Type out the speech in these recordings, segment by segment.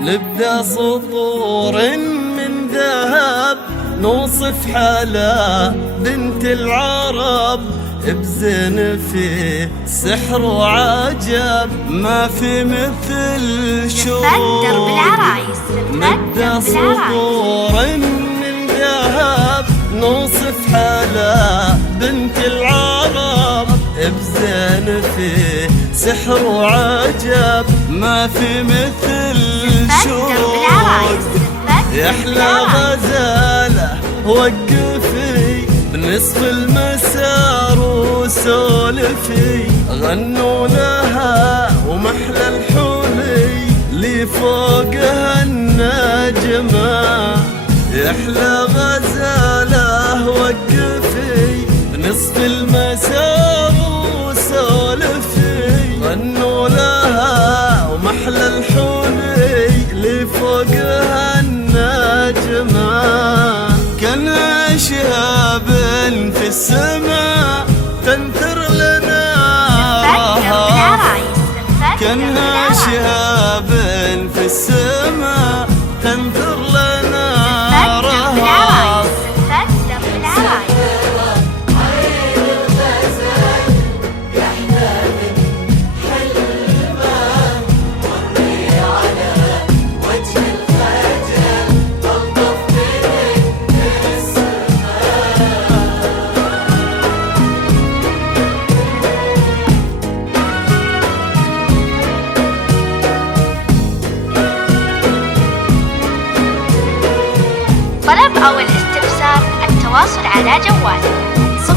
نبدأ سطور من ذهب نوصف حلا بنت العرب بزين في سحر وعجب ما في مثل شوق. نبدأ سطور من ذهب نوصف حلا بنت العرب بزين في سحر وعجب ما في مثل شوق. يحلى غزالة وقفي بنصف المسار وسولفي غنوا لها ومحلى الحلي لي فوقها النجمة. يحلى غزالة وقفي بنصف المسار وسولفي غنوا لها ومحلى الحلي لي فوقها النجمة. كانها شهاب في السماء تنثر لنا رهف. كانها شهاب في السماء تنثر لنا رهف. طلب أو الاستفسار التواصل على جوال 0504571661.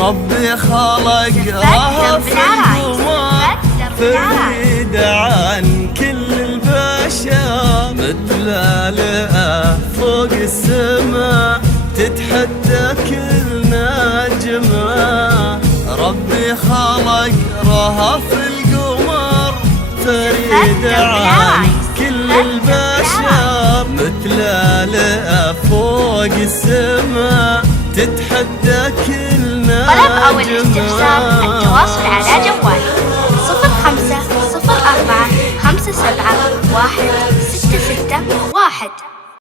ربي خلق رهف القمر فريد عن كل البشر متلالئة فوق السماء تتحدى كل نجمة. ربي خلق رهف القمر فريد عن كل البشر متلالئة فوق السماء تتحدى كل نجمة. طلب أو الاستفسار التواصل على جوال 0504571661.